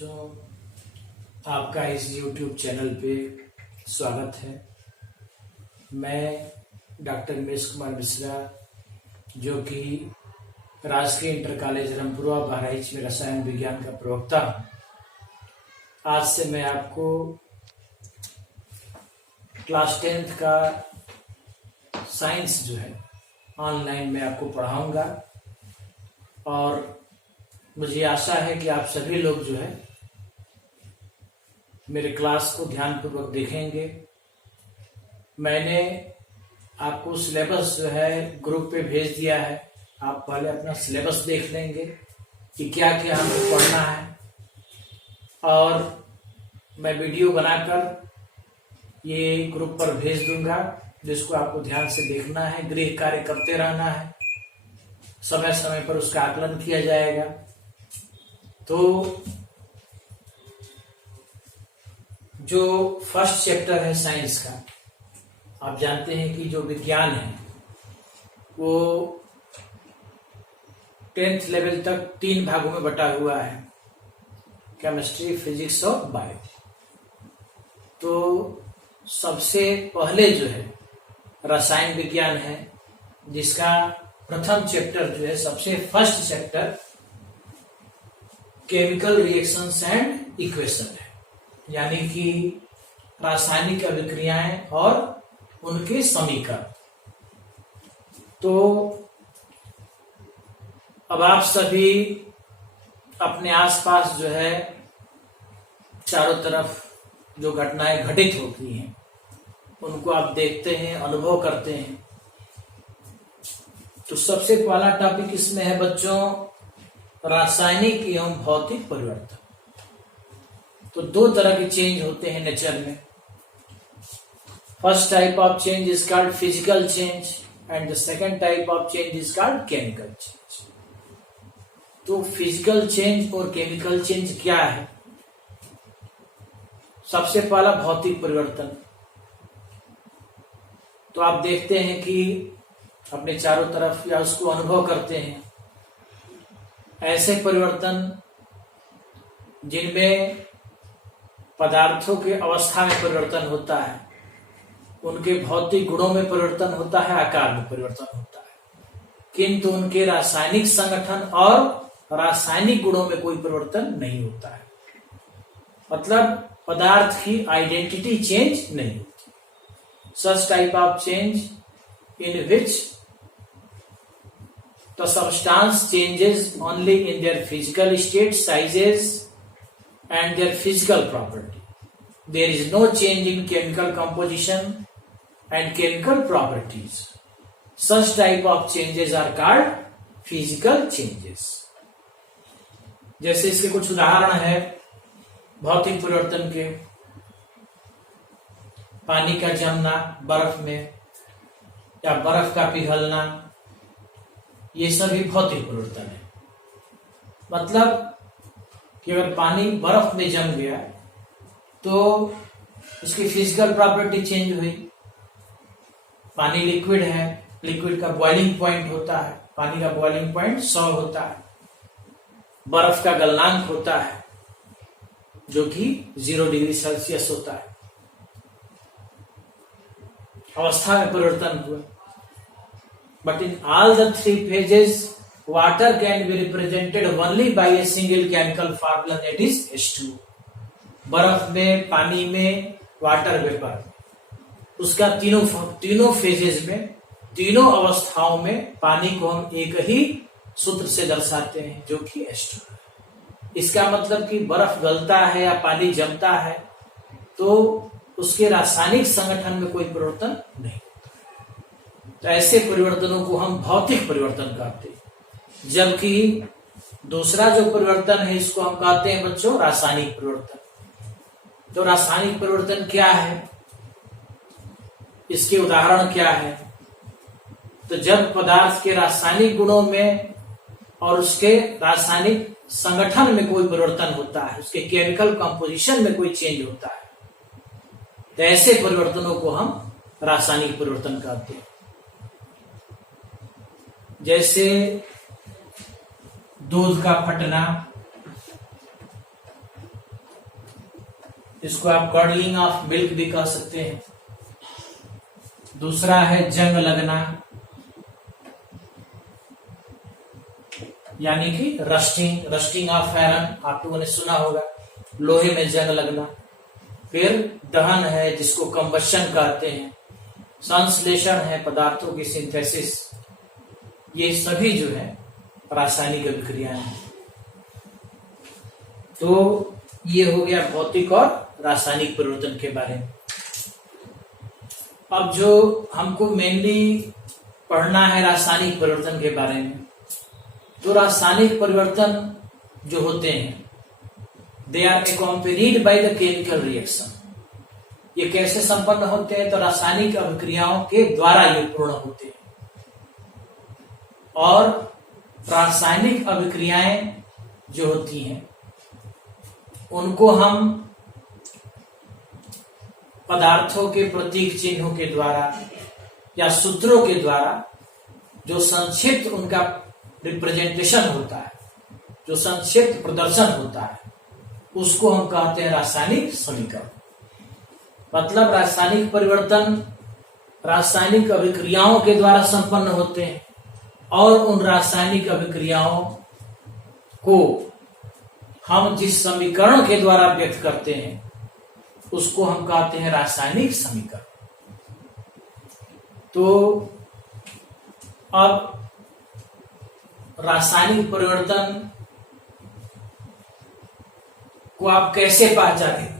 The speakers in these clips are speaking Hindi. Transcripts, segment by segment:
बच्चों, आपका इस YouTube चैनल पे स्वागत है। मैं डॉक्टर महेश कुमार मिश्रा, जो कि राजकीय इंटर कॉलेज रामपुरा बहराइच में रसायन विज्ञान का प्रवक्ता हूँ। आज से मैं आपको क्लास 10th का साइंस जो है ऑनलाइन में आपको पढ़ाऊंगा और मुझे आशा है कि आप सभी लोग जो है मेरे क्लास को ध्यानपूर्वक देखेंगे। मैंने आपको सिलेबस जो है ग्रुप पे भेज दिया है। आप पहले अपना सिलेबस देख लेंगे कि क्या क्या हमें पढ़ना है, और मैं वीडियो बनाकर ये ग्रुप पर भेज दूंगा, जिसको आपको ध्यान से देखना है। गृह कार्य करते रहना है, समय समय पर उसका आकलन किया जाएगा। तो जो फर्स्ट चैप्टर है साइंस का, आप जानते हैं कि जो विज्ञान है वो 10th लेवल तक 3 भागों में बटा हुआ है, केमिस्ट्री, फिजिक्स और बायो। तो सबसे पहले जो है रसायन विज्ञान है, जिसका प्रथम चैप्टर जो है, सबसे first chapter chemical reactions and equation है, यानी कि रासायनिक अभिक्रियाएं और उनके समीकरण। तो अब आप सभी अपने आसपास जो है चारों तरफ जो घटनाएं घटित होती हैं उनको आप देखते हैं, अनुभव करते हैं। तो सबसे पहला टॉपिक इसमें है बच्चों, रासायनिक एवं भौतिक परिवर्तन। तो 2 तरह के चेंज होते हैं नेचर में। First type of change is called physical change and the second type of change is called chemical change. तो फिजिकल चेंज और केमिकल चेंज क्या है? सबसे पहला भौतिक परिवर्तन। तो आप देखते हैं कि अपने चारों तरफ या उसको अनुभव करते हैं ऐसे परिवर्तन जिनमें पदार्थों के अवस्था में परिवर्तन होता है, उनके भौतिक गुणों में परिवर्तन होता है, आकार में परिवर्तन होता है, किंतु उनके रासायनिक संगठन और रासायनिक गुणों में कोई परिवर्तन नहीं होता है। मतलब पदार्थ की आइडेंटिटी चेंज नहीं होती। Such type of change in which the substance changes only in their physical state, sizes and their physical property. There is no change in chemical composition and chemical properties. Such type of changes are called physical changes. जैसे इसके कुछ उदाहरण है भौतिक परिवर्तन के। पानी का जमना बर्फ में या बर्फ का पिघलना, ये सभी भौतिक परिवर्तन है। मतलब कि अगर पानी बर्फ में जम गया तो उसकी फिजिकल प्रॉपर्टी चेंज हुई। पानी लिक्विड है, लिक्विड का बॉइलिंग पॉइंट होता है, पानी का बॉइलिंग पॉइंट 100 होता है। बर्फ का गलनांक होता है जो कि 0 डिग्री सेल्सियस होता है। अवस्था में परिवर्तन हुआ। But in all the 3 phases water can be represented only by a single chemical formula, that is H2। बर्फ में, पानी में, वाटर वेपर, उसका तीनों फेजेस में, तीनों अवस्थाओं में पानी को हम एक ही सूत्र से दर्शाते हैं जो कि H2। इसका मतलब कि बर्फ गलता है या पानी जमता है तो उसके रासायनिक संगठन में कोई परिवर्तन नहीं होता। तो ऐसे परिवर्तनों को हम भौतिक परिवर्तन कहते हैं। जबकि दूसरा जो परिवर्तन है इसको हम कहते हैं बच्चों रासायनिक परिवर्तन। तो रासायनिक परिवर्तन क्या है, इसके उदाहरण क्या है? तो जब पदार्थ के रासायनिक गुणों में और उसके रासायनिक संगठन में कोई परिवर्तन होता है, उसके केमिकल कंपोजिशन में कोई चेंज होता है, तो ऐसे परिवर्तनों को हम रासायनिक परिवर्तन कहते हैं। जैसे दूध का फटना, इसको आप कर्डलिंग ऑफ मिल्क भी कह सकते हैं। दूसरा है जंग लगना, यानी कि रस्टिंग ऑफ आयरन, आप लोगों ने सुना होगा, लोहे में जंग लगना। फिर दहन है, जिसको कंबशन कहते हैं। संश्लेषण है, पदार्थों की सिंथेसिस। ये सभी जो है रासायनिक अभिक्रियाएं हैं। तो ये हो गया भौतिक और रासायनिक परिवर्तन के बारे में। अब जो हमको मेनली पढ़ना है रासायनिक परिवर्तन के बारे में, तो रासायनिक परिवर्तन जो होते हैं, they are accompanied by the chemical reaction. ये कैसे संपन्न होते हैं? तो रासायनिक अभिक्रियाओं के द्वारा ये पूर्ण होते हैं। और रासायनिक अभिक्रियाएं जो होती हैं, उनको हम पदार्थों के प्रतीक चिन्हों के द्वारा या सूत्रों के द्वारा, जो संक्षिप्त उनका रिप्रेजेंटेशन होता है, जो संक्षिप्त प्रदर्शन होता है, उसको हम कहते हैं रासायनिक समीकरण। मतलब रासायनिक परिवर्तन रासायनिक अभिक्रियाओं के द्वारा संपन्न होते हैं, और उन रासायनिक अभिक्रियाओं को हम जिस समीकरण के द्वारा व्यक्त करते हैं, उसको हम कहते हैं रासायनिक समीकरण। तो अब रासायनिक परिवर्तन को आप कैसे पहचानेंगे,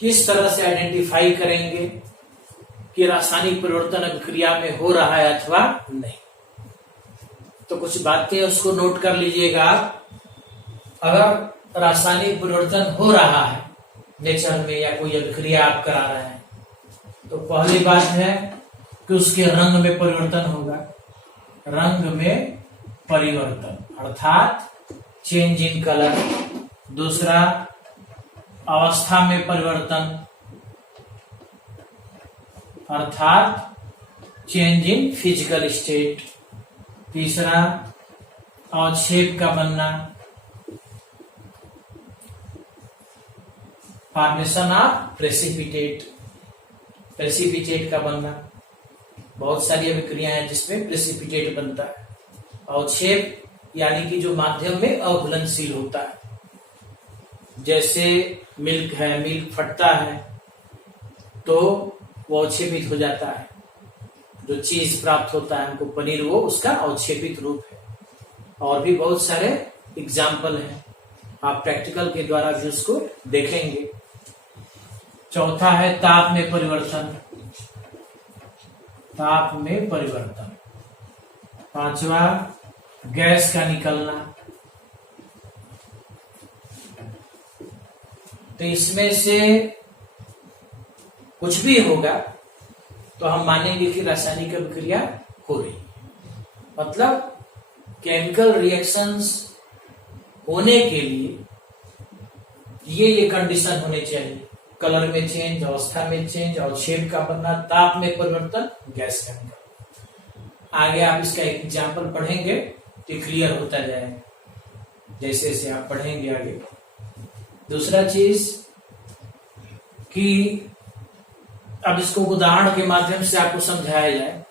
किस तरह से आइडेंटिफाई करेंगे कि रासायनिक परिवर्तन अभिक्रिया में हो रहा है अथवा नहीं? तो कुछ बातें उसको नोट कर लीजिएगा आप। अगर रासायनिक परिवर्तन हो रहा है नेचर में, या कोई अभिक्रिया आप करा रहे हैं, तो पहली बात है कि उसके रंग में परिवर्तन होगा। रंग में परिवर्तन अर्थात चेंज इन कलर। दूसरा, अवस्था में परिवर्तन अर्थात चेंज इन फिजिकल स्टेट। तीसरा, अवक्षेप का बनना, फॉर्मेशन ऑफ प्रेसिपिटेट का बनना। बहुत सारी अभिक्रियाएं हैं जिसमें प्रेसिपिटेट बनता है। अवक्षेप यानी कि जो माध्यम में अघुलनशील होता है, जैसे मिल्क है, मिल्क फटता है तो वो अवक्षेपित हो जाता है। जो चीज प्राप्त होता है हमको पनीर, वो उसका अवक्षेपित रूप है। और भी बहुत सारे एग्जाम्पल हैं, आप प्रैक्टिकल के द्वारा भी उसको देखेंगे। चौथा है ताप में परिवर्तन। ताप में परिवर्तन। पांचवा, गैस का निकलना। तो इसमें से कुछ भी होगा तो हम मानेंगे कि रासायनिक अभिक्रिया हो रही। मतलब केमिकल रिएक्शंस होने के लिए ये कंडीशन होने चाहिए। कलर में चेंज, अवस्था में चेंज, अवक्षेप का बनना, ताप में परिवर्तन, गैस का निकलना। आगे आप इसका एक एग्जाम्पल पढ़ेंगे तो क्लियर होता जाएगा जैसे जैसे आप पढ़ेंगे आगे। दूसरा चीज कि अब इसको उदाहरण के माध्यम से आपको समझाया जाए,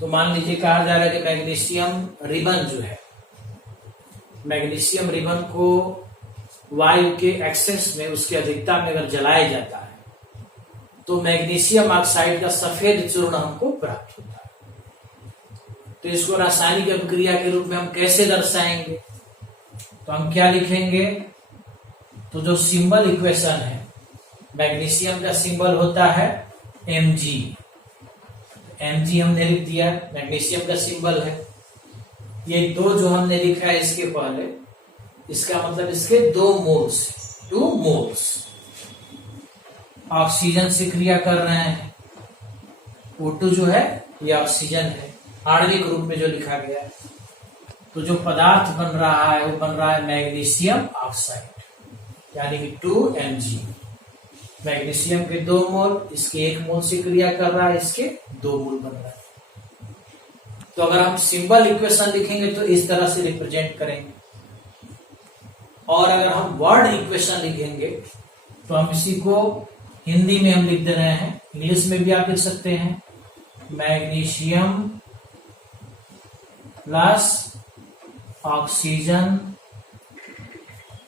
तो मान लीजिए कहा जा रहा है कि मैग्नीशियम रिबन जो है, मैग्नीशियम रिबन को वायु के एक्सेस में, उसकी अधिकता में अगर जलाया जाता है तो मैग्नीशियम ऑक्साइड का सफेद चूर्ण हमको प्राप्त होता है। तो इसको रासायनिक अभिक्रिया के रूप में हम कैसे दर्शाएंगे? तो हम क्या लिखेंगे? तो जो सिंबल इक्वेशन है, मैग्नीशियम का सिंबल होता है Mg। Mg हमने लिख दिया, मैग्नीशियम का सिंबल है। ये दो जो हमने लिखा है इसके पहले, इसका मतलब इसके 2 मोल्स, 2 मोल्स ऑक्सीजन से क्रिया कर रहे हैं। O2 जो है ये ऑक्सीजन है, आणविक रूप में जो लिखा गया है। तो जो पदार्थ बन रहा है वो बन रहा है मैग्नीशियम ऑक्साइड, यानी कि 2Mg। मैग्नीशियम के 2 मोल, इसके 1 मोल से क्रिया कर रहा है, इसके 2 मोल बन रहा है। तो अगर हम सिंबल इक्वेशन लिखेंगे तो इस तरह से रिप्रेजेंट करेंगे। और अगर हम वर्ड इक्वेशन लिखेंगे तो हम इसी को हिंदी में हम लिख दे रहे हैं, इंग्लिश में भी आप लिख सकते हैं, मैग्नीशियम प्लस ऑक्सीजन,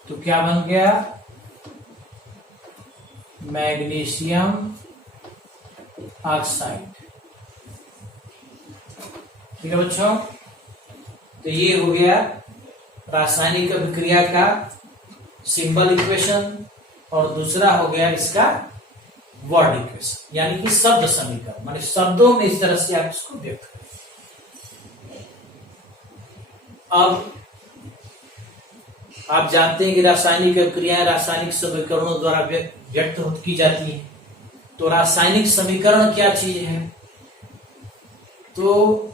तो क्या बन गया, मैग्नीशियम ऑक्साइड। ठीक है बच्चों, तो ये हो गया रासायनिक अभिक्रिया का सिंबल इक्वेशन और दूसरा हो गया इसका वर्ड इक्वेशन, यानी कि शब्द समीकरण, माने शब्दों में इस तरह से आप इसको व्यक्त करें। अब आप जानते हैं कि रासायनिक अभिक्रियाएं रासायनिक समीकरणों द्वारा व्यक्त की जाती हैं। तो रासायनिक समीकरण क्या चीज है? तो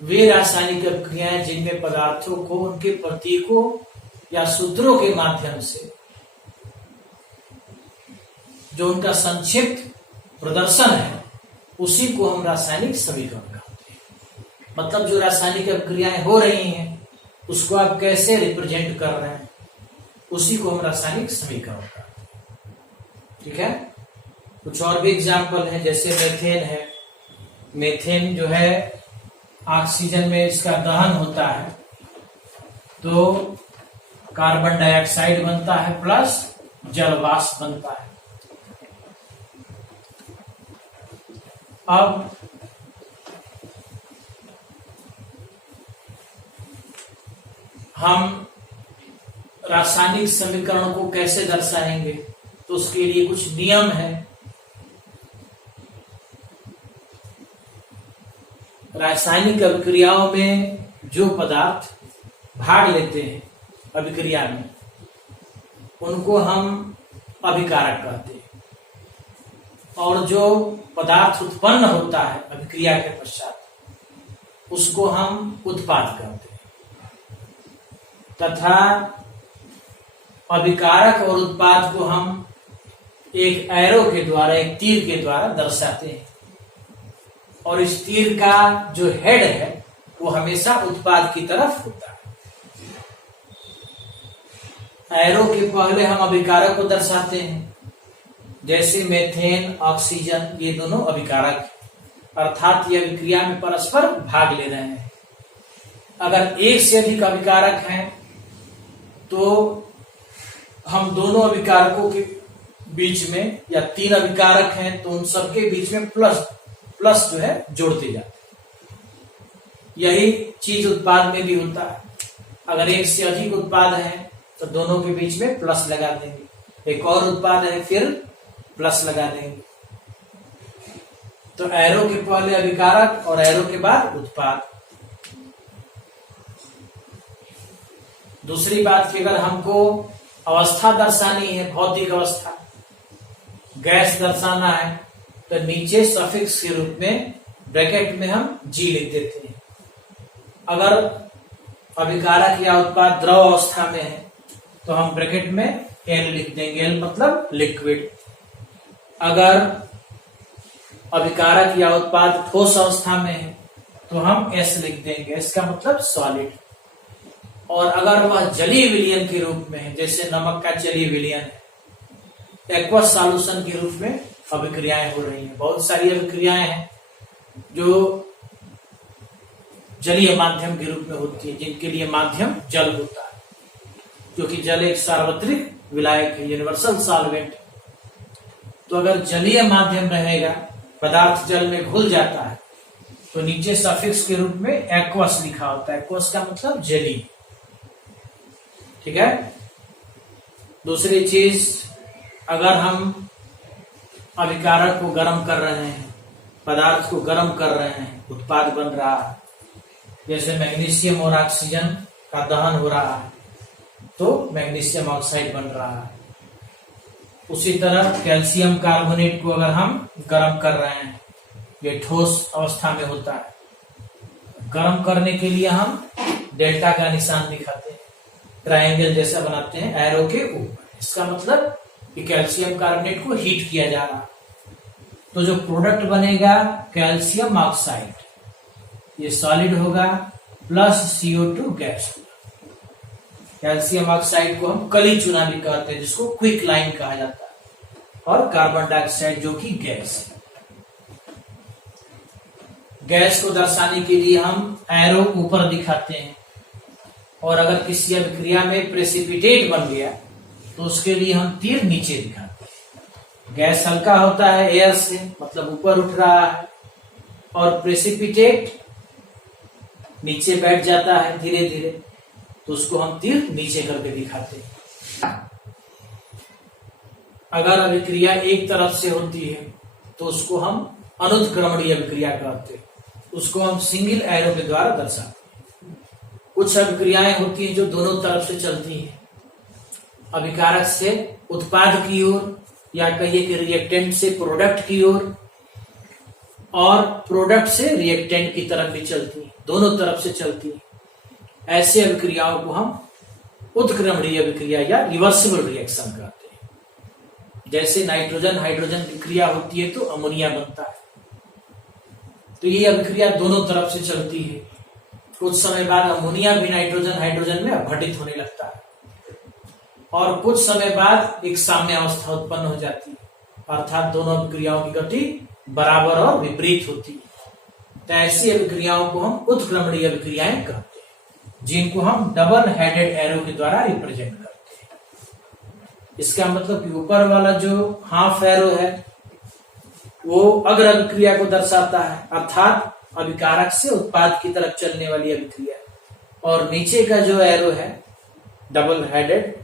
वे रासायनिक अभिक्रियाएं जिनमें पदार्थों को उनके प्रतीकों या सूत्रों के माध्यम से जो उनका संक्षिप्त प्रदर्शन है उसी को हम रासायनिक समीकरण कहते हैं। मतलब जो रासायनिक अभिक्रियाएं हो रही हैं उसको आप कैसे रिप्रेजेंट कर रहे हैं उसी को हम रासायनिक समीकरण कहते हैं। ठीक है, कुछ और भी एग्जाम्पल है, जैसे मेथेन है। मेथेन जो है ऑक्सीजन में इसका दहन होता है तो कार्बन डाइऑक्साइड बनता है प्लस जलवाष्प बनता है। अब हम रासायनिक समीकरण को कैसे दर्शाएंगे, तो उसके लिए कुछ नियम है। रासायनिक अभिक्रियाओं में जो पदार्थ भाग लेते हैं अभिक्रिया में उनको हम अभिकारक कहते हैं, और जो पदार्थ उत्पन्न होता है अभिक्रिया के पश्चात उसको हम उत्पाद कहते हैं। तथा अभिकारक और उत्पाद को हम एक एरो के द्वारा, एक तीर के द्वारा दर्शाते हैं, और इस तीर का जो हेड है वो हमेशा उत्पाद की तरफ होता है। एरो के पहले हम अभिकारक को दर्शाते हैं, जैसे मेथेन, ऑक्सीजन, ये दोनों अभिकारक हैं, अर्थात ये अभिक्रिया में परस्पर भाग ले रहे हैं। अगर एक से अधिक अभिकारक हैं तो हम दोनों अभिकारकों के बीच में, या तीन अभिकारक हैं तो उन सबके बीच में प्लस जो है जोड़ते जाते हैं। यही चीज उत्पाद में भी होता है। अगर एक से अधिक उत्पाद है तो दोनों के बीच में प्लस लगा देंगे, एक और उत्पाद है फिर प्लस लगा देंगे। तो एरो के पहले अभिकारक और एरो के बाद उत्पाद। दूसरी बात कि अगर हमको अवस्था दर्शानी है, भौतिक अवस्था, गैस दर्शाना है, तो नीचे सफिक्स के रूप में ब्रैकेट में हम जी लिख देते हैं। अगर अभिकारक या उत्पाद द्रव अवस्था में है तो हम ब्रैकेट में एल लिख देंगे, एल मतलब लिक्विड। अगर अभिकारक या उत्पाद ठोस अवस्था में है तो हम एस लिख देंगे, इसका मतलब सॉलिड। और अगर वह जलीय विलयन के रूप में है, जैसे नमक का जलीय विलयन है, एक्वस सॉल्यूशन के रूप में अभिक्रियाएं हो रही हैं। बहुत सारी अभिक्रियाएं हैं जो जलीय माध्यम के रूप में होती है, जिनके लिए माध्यम जल होता है, क्योंकि जल एक सार्वत्रिक विलायक है, यूनिवर्सल सॉल्वेंट। तो अगर जलीय माध्यम रहेगा, पदार्थ जल में घुल जाता है, तो नीचे सफिक्स के रूप में एक्वस लिखा होता है। एक्वस का मतलब जलीय। ठीक है। दूसरी चीज, अगर हम अभिकारक को गर्म कर रहे हैं, पदार्थ को गर्म कर रहे हैं, उत्पाद बन रहा है, जैसे मैग्नीशियम और ऑक्सीजन का दहन हो रहा है तो मैग्नीशियम ऑक्साइड बन रहा है। उसी तरह कैल्शियम कार्बोनेट को अगर हम गर्म कर रहे हैं, ये ठोस अवस्था में होता है, गर्म करने के लिए हम डेल्टा का निशान दिखाते हैं, ट्रायंगल जैसा बनाते हैं एरो के ऊपर। इसका मतलब कि कैल्शियम कार्बोनेट को हीट किया जा रहा है, तो जो प्रोडक्ट बनेगा कैल्शियम ऑक्साइड, ये सॉलिड होगा प्लस CO2 गैस होगा। कैल्शियम ऑक्साइड को हम कली चूना भी कहते हैं, जिसको क्विक लाइन कहा जाता है, और कार्बन डाइऑक्साइड जो कि गैस है। गैस को दर्शाने के लिए हम एरो ऊपर दिखाते हैं, और अगर किसी अभिक्रिया में प्रेसिपिटेट बन गया तो उसके लिए हम तीर नीचे दिखाते हैं। गैस हल्का होता है एयर से, मतलब ऊपर उठ रहा है, और प्रेसिपिटेट नीचे बैठ जाता है धीरे धीरे, तो उसको हम तीर नीचे करके दिखाते हैं। अगर अभिक्रिया एक तरफ से होती है तो उसको हम अनुत्क्रमणीय अभिक्रिया कहते हैं, उसको हम सिंगल एरो के द्वारा दर्शाते हैं। कुछ अभिक्रियाएं होती हैं जो दोनों तरफ से चलती हैं, अभिकारक से उत्पाद की ओर, या कहिए कि रिएक्टेंट से प्रोडक्ट की ओर, और प्रोडक्ट से रिएक्टेंट की तरफ भी चलती है, दोनों तरफ से चलती है। ऐसे अभिक्रियाओं को हम उत्क्रमणीय अभिक्रिया या रिवर्सिबल रिएक्शन कहते हैं। जैसे नाइट्रोजन हाइड्रोजन की क्रिया होती है तो अमोनिया बनता है, तो ये अभिक्रिया दोनों तरफ से चलती है। कुछ समय बाद अमोनिया भी नाइट्रोजन हाइड्रोजन में अपघटित होने लगता है, और कुछ समय बाद एक साम्य अवस्था उत्पन्न हो जाती है, अर्थात दोनों अभिक्रियाओं की गति बराबर और विपरीत होती है। तो ऐसी अभिक्रियाओं को हम उत्क्रमणीय अभिक्रियाएं कहते हैं, जिनको हम डबल हेडेड एरो के द्वारा रिप्रेजेंट करते हैं। इसका मतलब कि ऊपर वाला जो हाफ एरो है वो अग्र अभिक्रिया को दर्शाता है, अर्थात अभिकारक से उत्पाद की तरफ चलने वाली अभिक्रिया, और नीचे का जो एरो है डबल हेडेड,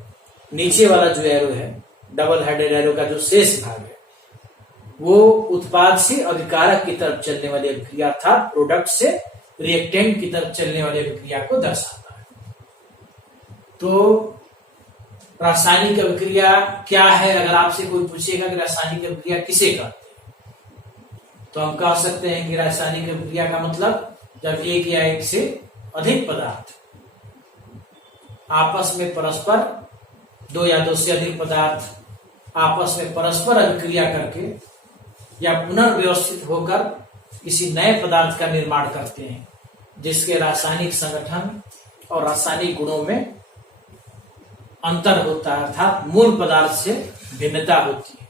नीचे वाला जो एरो है डबल हेडेड एरो का जो शेष भाग है वो उत्पाद से अभिकारक की तरफ चलने वाली अभिक्रिया, अर्थात प्रोडक्ट से रिएक्टेंट की तरफ चलने वाली अभिक्रिया को दर्शाता है। तो रासायनिक अभिक्रिया क्या है, अगर आपसे कोई पूछेगा कि रासायनिक अभिक्रिया किसे कहते हैं, तो हम कह सकते हैं कि रासायनिक अभिक्रिया का मतलब जब एक या एक से अधिक पदार्थ आपस में परस्पर, दो या दो से अधिक पदार्थ आपस में परस्पर अभिक्रिया करके या पुनर्व्यवस्थित होकर किसी नए पदार्थ का निर्माण करते हैं, जिसके रासायनिक संगठन और रासायनिक गुणों में अंतर होता है, अर्थात मूल पदार्थ से भिन्नता होती है।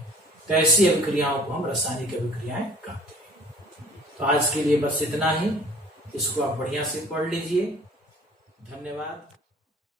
तो ऐसी अभिक्रियाओं को हम रासायनिक अभिक्रियाएं कहते हैं। तो आज के लिए बस इतना ही, इसको आप बढ़िया से पढ़ लीजिए। धन्यवाद।